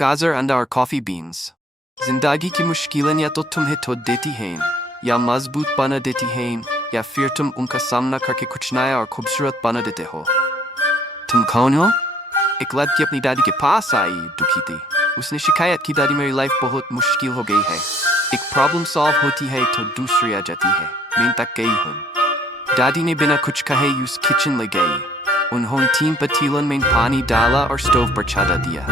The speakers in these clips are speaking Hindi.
गाजर, अंडा और कॉफ़ी बीन्स। जिंदगी की मुश्किलें या तो तुम्हें ठोक देती हैं, या मजबूत बना देती हैं, या फिर तुम उनका सामना करके कुछ नया और खूबसूरत बना देते हो। तुम कौन हो? एक लड़की अपनी दादी के पास आई, दुखी थी। उसने शिकायत की, दादी मेरी लाइफ बहुत मुश्किल हो गई है। एक प्रॉब्लम सॉल्व होती है तो दूसरी आ जाती है। मैं तक गई हूँ। दादी ने बिना कुछ कहे उस किचन ले गई। उन्होंने 3 पतीलों में पानी डाला और स्टोव पर चढ़ा दिया।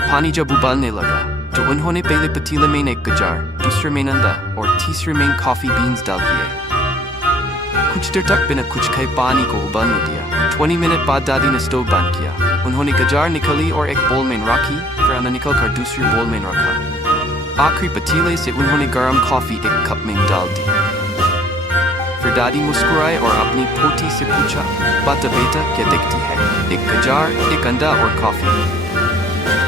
पानी जब उबलने लगा तो उन्होंने पहले पतीले में एक गजार, दूसरे में अंडा और तीसरे में कॉफी बीन्स डाल दिए। कुछ देर तक बिना कुछ कहे पानी को उबलने दिया। 20 मिनट बाद दादी ने स्टोव बंद किया। उन्होंने गजार निकाली और एक बोल में रखी, फिर अंडा निकल कर दूसरी बोल में रखा। आखिरी पतीले से उन्होंने गर्म कॉफी एक कप में डाल दी। फिर दादी मुस्कुराए और अपनी पोती से पूछा, बता बेटा क्या देखती है? एक गजार, एक अंडा और कॉफी।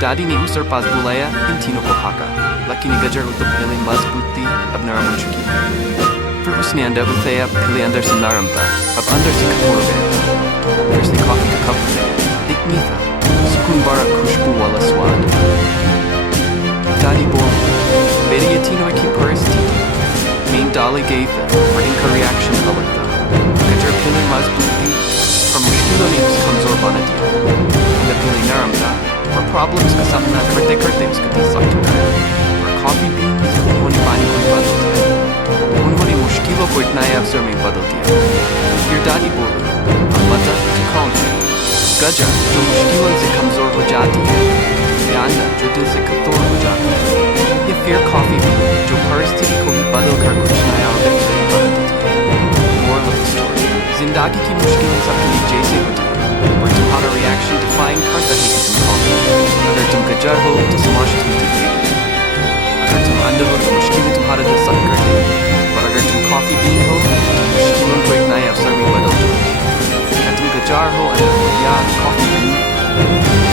दादी ने उस पास बुलाया, इन तीनों को हाका, लेकिन गजार तो पहले मजबूत थी, अब नरम हो चुकी। फिर उसने अंडा उठाया, पहले अंदर से नरम था, अब अंदर से कठोर हो गया। फिर उसने कॉफी का कप उठाया, एक मीठा, सुकून भरा खुशबू वाला स्वाद। दादी बोली, मेरी ये तीनों की परिस्थिति में डाले गए थे और इनका रिएक्शन अलग था। गजार पहले मजबूत थी और मुश्किलों ने उसे कमजोर बना दिया। अंडा पहले नरम था और प्रॉब्लम्स का सामना करते करते उसका दिल सख्त हो गया। और कॉफी बीन्स उन्होंने पानी को बदल दिया। उन्होंने मुश्किलों को एक नए अवसर में बदल दिया। फिर दादी बोली, अब बता तू कौन है? गजार जो मुश्किलों से कमजोर हो जाती है, या अंडा जो दिल से कठोर हो जाता है, या फिर कॉफी बीन जो परिस्थिति को भी बदल कर कुछ नया और बेहतरीन बना देती है। Moral of the story: जिंदगी की मुश्किलें सबके लिए जैसे होती है, और तुम्हारा रिएक्शन डिफाइन करता है कि तुम कौन हो। अगर तुम गजार हो तो समाज तुम्हें देखेगी। अगर तुम अंडा हो तो मुश्किलें तुम्हारा दिल सख्त कर देगी। और अगर तुम कॉफी बीन हो तो मुश्किलों को एक नए अवसर में बदल दोगे। क्या तुम गजार हो, अंडा हो या कॉफी बीन?